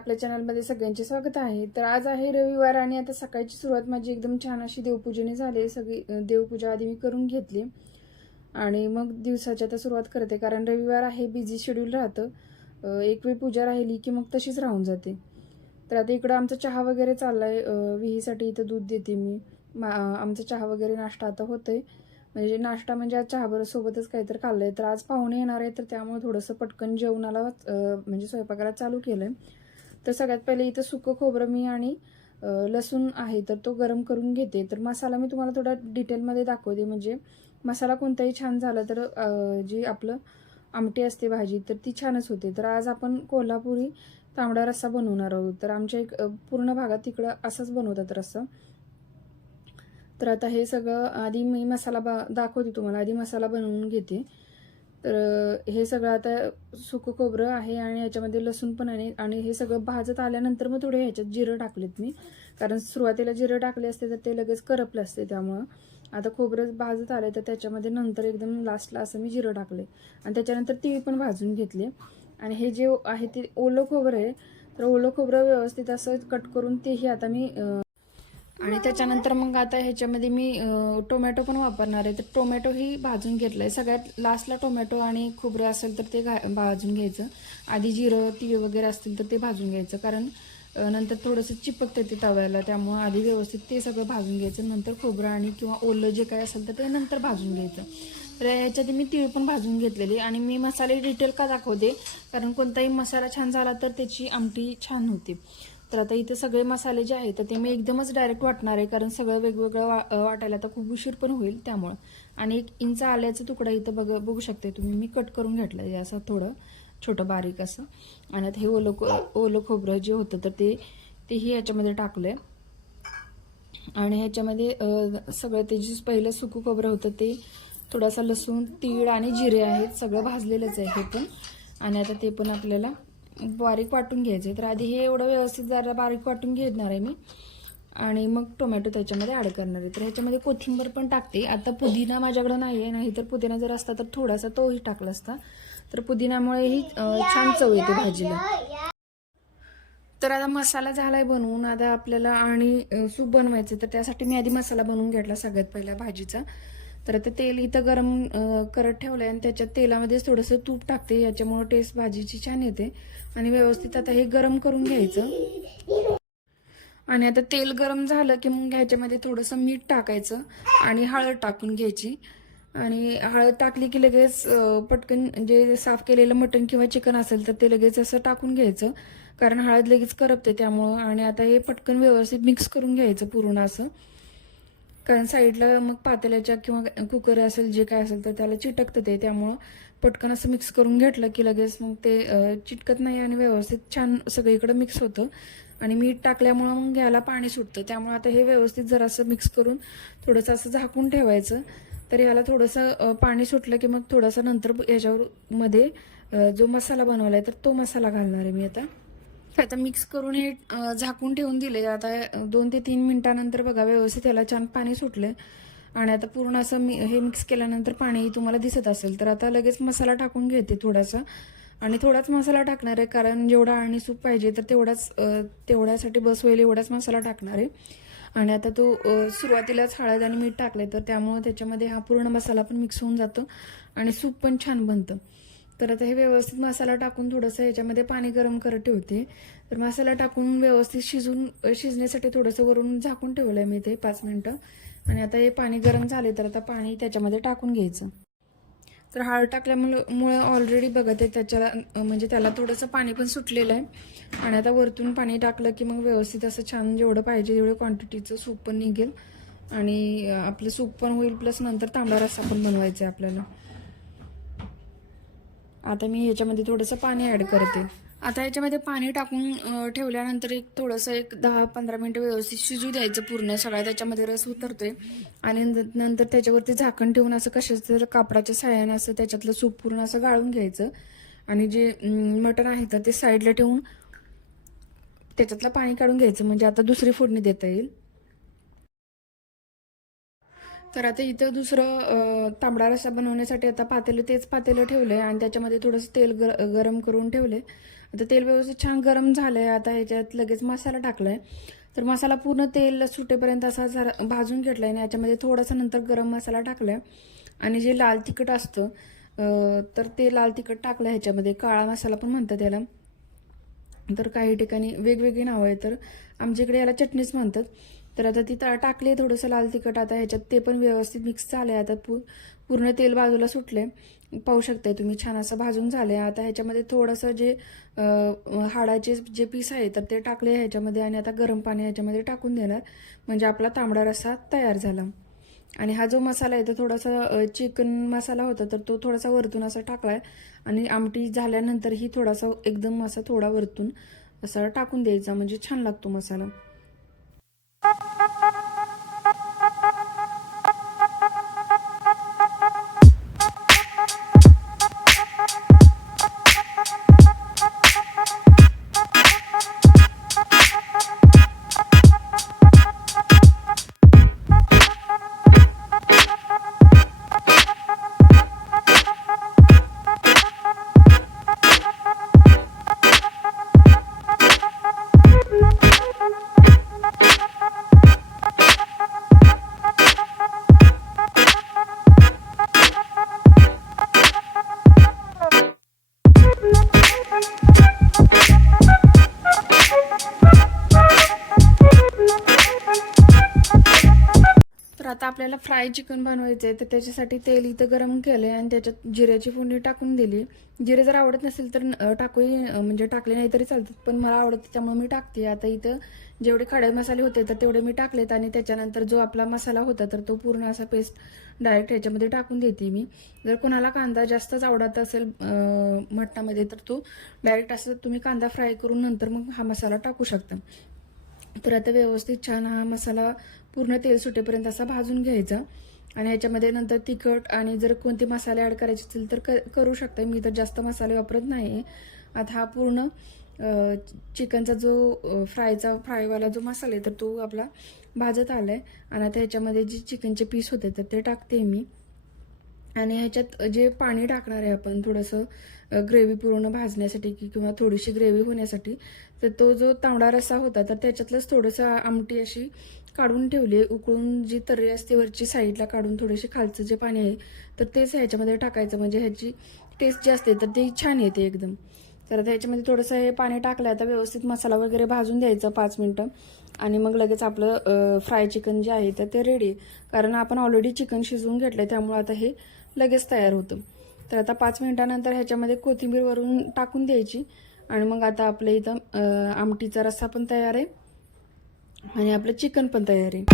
आपल्या चॅनलमध्ये सगळ्यांचे स्वागत आहे. तर आज आहे रविवार आणि आता सकाळची सुरुवात माझी एकदम छान अशी देवपूजेने झाली. सगळी देवपूजा आधी मी करून घेतली. आणि मग दिवसाची आता सुरुवात करते. कारण रविवार आहे बिझी शेड्यूल राहतं. एक वेळ पूजा राहिली की मग तशीच राहून जाते. तर आता इकडं आमचा चहा वगैरे चाललाय. आहे विहीसाठी इथं दूध देते मी. मा आमचा चहा वगैरे नाश्ता आता होतोय. म्हणजे नाश्ता म्हणजे आज चहा सोबतच खाल्लं खाल्लंय. तर आज पाहुणे येणार आहे तर त्यामुळे थोडंसं पटकन जेवणाला म्हणजे स्वयंपाकाला चालू केलं आहे तर सगळ्यात पहिले इथं सुकं खोबरं मी आणि लसूण आहे तर तो गरम करून घेते. तर मसाला मी तुम्हाला थोडा डिटेलमध्ये दाखवते. म्हणजे मसाला कोणताही छान झाला तर जी आपलं आमटी असते भाजी तर ती छानच होते. तर आज आपण कोल्हापुरी तांबडा रस्सा बनवणार आहोत. तर आमच्या एक पूर्ण भागात तिकडं असंच बनवतात रस्सा. तर आता हे सगळं आधी मी मसाला बा दाखवते तुम्हाला. आधी मसाला बनवून घेते. तर हे सगळं आता सुकं खोबरं आहे आणि याच्यामध्ये लसूण पण आहे आणि हे सगळं भाजत आल्यानंतर मग थोडे ह्याच्यात जिरं टाकलेत मी. कारण सुरुवातीला जिरं टाकले असते तर ते लगेच करपलं असते त्यामुळं. आता खोबरं भाजत आले तर त्याच्यामध्ये नंतर एकदम लास्टला असं मी जिरं टाकले आणि त्याच्यानंतर तीळ पण भाजून घेतले. आणि हे जे आहे ते ओलं खोबरं आहे तर ओलं खोबरं व्यवस्थित असं कट करून तेही आता मी आणि त्याच्यानंतर मग आता ह्याच्यामध्ये मी टोमॅटो पण वापरणार आहे. तर टोमॅटोही भाजून घेतलं आहे सगळ्यात लास्टला टोमॅटो आणि खोबरं असेल तर ते घा भाजून घ्यायचं. आधी जिरं तिळ वगैरे असतील तर ते भाजून घ्यायचं. कारण नंतर थोडंसं चिपकते ते तव्याला. त्यामुळं आधी व्यवस्थित ते सगळं भाजून घ्यायचं. नंतर खोबरं आणि किंवा ओलं जे काय असेल तर ते नंतर भाजून घ्यायचं. तर ह्याच्यात मी तीळ पण भाजून घेतलेली आणि मी मसाले डिटेल का दाखवते? कारण कोणताही मसाला छान झाला तर त्याची आमटी छान होते. तर आता इथे सगळे मसाले जे आहेत तर ते मी एकदमच डायरेक्ट वाटणार आहे कारण सगळं वेगवेगळं वा वाटायला तर खूप उशीर पण होईल त्यामुळं. आणि एक इंच आल्याचा तुकडा इथं बघ बघू शकते तुम्ही. मी कट करून घेतलं आहे असं थोडं छोटं बारीक असं. आणि आता हे ओलं खो ओलं खोबरं जे होतं तर ते तेही याच्यामध्ये टाकलं आहे आणि ह्याच्यामध्ये सगळं ते जे पहिलं सुकं खोबरं होतं ते थोडासा लसूण तीळ आणि जिरे आहेत. सगळं भाजलेलंच आहे हे पण. आणि आता ते पण आपल्याला बारीक वाटून घ्यायचे. तर आधी हे एवढं व्यवस्थित जरा बारीक वाटून घेणार आहे मी. आणि मग टोमॅटो त्याच्यामध्ये ॲड करणार आहे. तर ह्याच्यामध्ये कोथिंबीर पण टाकते. आता पुदिना माझ्याकडं नाही आहे नाही तर पुदिना जर असता तर थोडासा तोही टाकला असता. तर पुदिन्यामुळेही छान चव येते भाजीला. तर आता मसाला झालाय बनवून. आता आपल्याला आणि सूप बनवायचं तर त्यासाठी मी आधी मसाला बनवून घेतला सगळ्यात पहिला भाजीचा. तर आता तेल इथं गरम करत ठेवलं आहे आणि त्याच्यात तेलामध्येच थोडंसं तूप टाकते. याच्यामुळे टेस्ट भाजीची छान येते. आणि व्यवस्थित आता हे गरम करून घ्यायचं. आणि आता तेल गरम झालं की मग ह्याच्यामध्ये थोडंसं मीठ टाकायचं आणि हळद टाकून घ्यायची. आणि हळद टाकली की लगेच पटकन जे साफ केलेलं मटण किंवा चिकन असेल तर ते लगेच असं टाकून घ्यायचं. कारण हळद लगेच करपते त्यामुळं. आणि आता हे पटकन व्यवस्थित मिक्स करून घ्यायचं पूर्ण असं. कारण साईडला मग पातेल्याच्या किंवा कुकर असेल जे काय असेल तर त्याला चिटकतं ते. त्यामुळं पटकन असं मिक्स करून घेतलं की लगेच मग ते चिटकत नाही आणि व्यवस्थित छान सगळीकडं मिक्स होतं. आणि मीठ टाकल्यामुळं मग घ्यायला पाणी सुटतं. त्यामुळे आता हे व्यवस्थित जरा असं मिक्स करून थोडंसं असं झाकून ठेवायचं. तर ह्याला थोडंसं पाणी सुटलं की मग थोडंसं नंतर याच्यावर मध्ये जो मसाला बनवला आहे तर तो मसाला घालणार आहे मी आता. आता मिक्स करून हे झाकून ठेवून दिले आता दोन ते तीन मिनिटानंतर बघा व्यवस्थित याला छान पाणी सुटले आणि आता पूर्ण असं मी हे मिक्स केल्यानंतर पाणी तुम्हाला दिसत असेल. तर आता लगेच मसाला टाकून घेते थोडासा. आणि थोडाच मसाला टाकणार आहे कारण जेवढा आणि सूप पाहिजे तर तेवढाच तेवढ्यासाठी बस होईल एवढाच मसाला टाकणार आहे. आणि आता तो सुरुवातीलाच हळद आणि मीठ टाकले तर त्यामुळं त्याच्यामध्ये हा पूर्ण मसाला पण मिक्स होऊन जातो. आणि सूप पण छान बनतं. तर आता हे व्यवस्थित मसाला टाकून थोडंसं ह्याच्यामध्ये पाणी गरम करत ठेवते. तर मसाला टाकून व्यवस्थित शिजून शिजण्यासाठी थोडंसं वरून झाकून ठेवलं आहे मी ते पाच मिनटं. आणि आता हे पाणी गरम झाले तर आता पाणी त्याच्यामध्ये टाकून घ्यायचं. तर हळद टाकल्यामुळं ऑलरेडी बघा ते त्याच्याला म्हणजे त्याला थोडंसं पाणी पण सुटलेलं आहे. आणि आता वरतून पाणी टाकलं की मग व्यवस्थित असं छान जेवढं पाहिजे तेवढं क्वांटिटीचं सूप पण निघेल. आणि आपलं सूप पण होईल प्लस नंतर तांबडा रस्सा पण बनवायचा आहे आपल्याला. आता मी ह्याच्यामध्ये थोडंसं पाणी ॲड करते. आता याच्यामध्ये पाणी टाकून ठेवल्यानंतर एक थोडंसं एक दहा पंधरा मिनटं व्यवस्थित शिजू द्यायचं पूर्ण. सगळा त्याच्यामध्ये रस उतरतोय. आणि नंतर त्याच्यावरती झाकण ठेवून असं कशाचं तर कापडाच्या साह्यानं असं त्याच्यातलं सूप पूर्ण असं गाळून घ्यायचं. आणि जे मटण आहे तर ते साईडला ठेवून त्याच्यातलं पाणी काढून घ्यायचं. म्हणजे आता दुसरी फोडणी देता येईल. तर आता इथं दुसरं तांबडा रस्सा बनवण्यासाठी आता पातेलं तेच पातेलं ठेवलं आहे आणि त्याच्यामध्ये थोडंसं तेल गर गरम करून ठेवले आता तेल व्यवस्थित छान गरम झालं आहे आता ह्याच्यात लगेच मसाला टाकला आहे तर मसाला पूर्ण तेल सुटेपर्यंत असा जरा भाजून घेतला आहे आणि याच्यामध्ये थोडासा नंतर गरम मसाला टाकला आहे आणि जे लाल तिखट असतं तर ते लाल तिखट टाकलं ह्याच्यामध्ये. काळा मसाला पण म्हणतात त्याला तर काही ठिकाणी वेगवेगळी नावं आहे तर आमच्याकडे याला चटणीच म्हणतात. तर आता ती ता- टाकली थोडंसं लाल तिखट आता ह्याच्यात ते पण व्यवस्थित मिक्स झालं आहे आता पू पूर्ण तेल बाजूला सुटले पाहू शकताय तुम्ही छान असं भाजून झालं आहे आता ह्याच्यामध्ये थोडंसं जे हाडाचे जे पीस आहे तर ते टाकले ह्याच्यामध्ये आणि आता गरम पाणी ह्याच्यामध्ये टाकून देणार. म्हणजे आपला तांबडा रस्सा तयार झाला. आणि हा जो मसाला आहे तो थोडासा चिकन मसाला होता तर तो थोडासा वरतून असा टाकलाय. आणि आमटी झाल्यानंतरही थोडासा एकदम असा थोडा वरतून असा टाकून द्यायचा. म्हणजे छान लागतो मसाला. तर आपल्याला फ्राय चिकन बनवायचं आहे तर त्याच्यासाठी तेल इथं गरम केलं आहे आणि त्याच्यात जिऱ्याची फोडणी टाकून दिली. जिरे जर आवडत नसेल तर टाकू टाकूही म्हणजे टाकले नाही तरी चालतात पण मला आवडत त्यामुळे मी टाकते. आता इथं जेवढे खडे मसाले होते तर तेवढे मी टाकलेत आणि त्याच्यानंतर जो आपला मसाला होता तर तो पूर्ण असा पेस्ट डायरेक्ट ह्याच्यामध्ये टाकून देते मी. जर कोणाला कांदा जास्तच आवडत असेल मटणामध्ये तर तो डायरेक्ट असं तुम्ही कांदा फ्राय करून नंतर मग हा मसाला टाकू शकता. तर आता व्यवस्थित छान हा मसाला पूर्ण तेल सुटेपर्यंत असा भाजून घ्यायचा. आणि ह्याच्यामध्ये नंतर तिखट आणि जर कोणते मसाले ॲड करायचे असतील तर क- करू शकता मी तर जास्त मसाले वापरत नाही. आता हा पूर्ण चिकनचा जो फ्रायचा फ्रायवाला जो मसाला आहे तर तो आपला भाजत आला आहे आणि आता ह्याच्यामध्ये जे चिकनचे पीस होते तर ते टाकते मी. आणि ह्याच्यात जे पाणी टाकणार आहे आपण थोडंसं ग्रेव्ही पूर्ण भाजण्यासाठी की किंवा थोडीशी ग्रेव्ही होण्यासाठी तर तो जो तांबडा रस्सा होता तर त्याच्यातलंच थोडंसं आमटी अशी काढून ठेवली. उकळून जी तर्री असते वरची साईडला काढून थोडेसे खालचं जे पाणी आहे तर तेच ह्याच्यामध्ये टाकायचं. म्हणजे ह्याची टेस्ट जी असते तर ते छान येते एकदम. तर आता ह्याच्यामध्ये थोडंसं हे पाणी टाकलं आता व्यवस्थित मसाला वगैरे भाजून द्यायचं पाच मिनटं. आणि मग लगेच आपलं फ्राय चिकन जे आहे तर ते रेडी कारण आपण ऑलरेडी चिकन शिजवून घेतलं आहे त्यामुळं आता हे लगेच तयार होतं. तर आता पाच मिनटानंतर ह्याच्यामध्ये कोथिंबीर वरून टाकून द्यायची. आणि मग आता आपल्या इथं आमटीचा रस्सा पण तयार आहे आणि आपलं चिकन पण तयार आहे.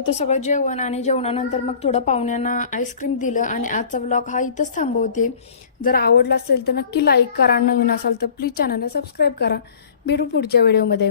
होतं सगळं जेवण आणि जेवणानंतर मग थोडं पाहुण्यांना आईस्क्रीम दिलं आणि आजचा ब्लॉग हा इथंच थांबवते. जर आवडला असेल तर नक्की लाईक करा. नवीन असाल तर प्लीज चॅनलला सबस्क्राईब करा. भेटू पुढच्या व्हिडिओमध्ये